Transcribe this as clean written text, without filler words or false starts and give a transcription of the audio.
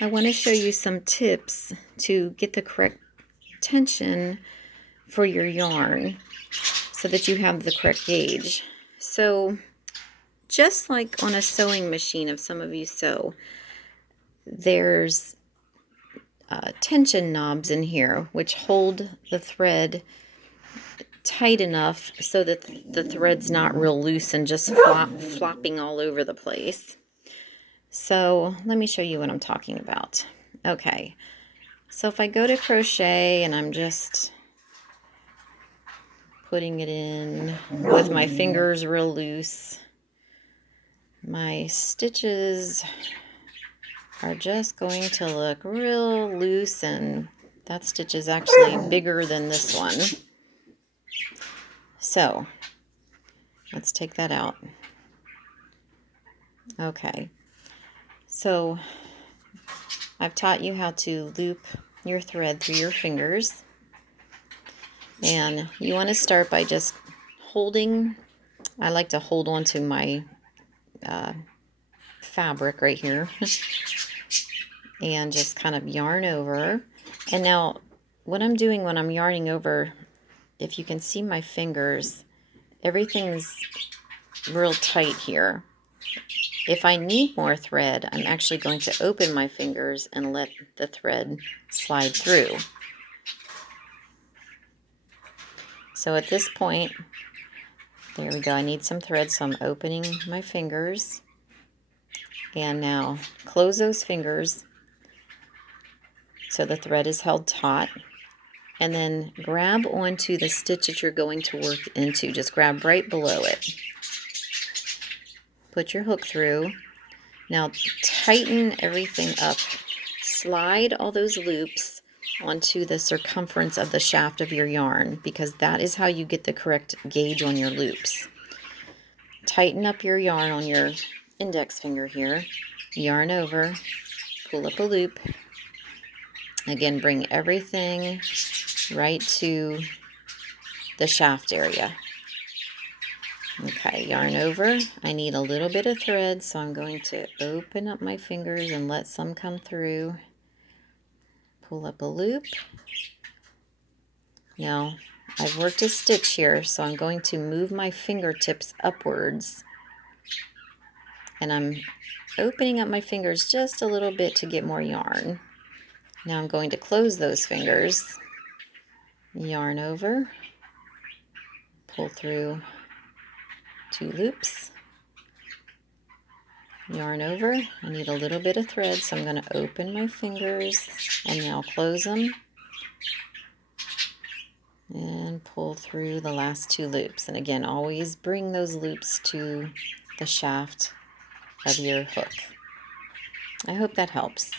I want to show you some tips to get the correct tension for your yarn so that you have the correct gauge. So just like on a sewing machine, if some of you sew, there's tension knobs in here which hold the thread tight enough so that the thread's not real loose and just flopping all over the place. So let me show you what I'm talking about. Okay, so if I go to crochet and I'm just putting it in with my fingers real loose, my stitches are just going to look real loose, and that stitch is actually bigger than this one. So let's take that out. Okay, so I've taught you how to loop your thread through your fingers, and you want to start by just holding. I like to hold on to my fabric right here and just kind of yarn over. And now what I'm doing when I'm yarning over, if you can see my fingers, everything's real tight here. If I need more thread, I'm actually going to open my fingers and let the thread slide through. So at this point, there we go, I need some thread, so I'm opening my fingers. And now close those fingers so the thread is held taut. And then grab onto the stitch that you're going to work into. Just grab right below it. Put your hook through. Now tighten everything up. Slide all those loops onto the circumference of the shaft of your yarn, because that is how you get the correct gauge on your loops. Tighten up your yarn on your index finger here. Yarn over. Pull up a loop. Again, bring everything right to the shaft area. Okay, yarn over. I need a little bit of thread, so I'm going to open up my fingers and let some come through. Pull up a loop. Now, I've worked a stitch here, so I'm going to move my fingertips upwards. And I'm opening up my fingers just a little bit to get more yarn. Now I'm going to close those fingers. Yarn over. Pull through 2 loops. Yarn over. I need a little bit of thread, so I'm going to open my fingers and now close them and pull through the last 2 loops. And again, always bring those loops to the shaft of your hook. I hope that helps.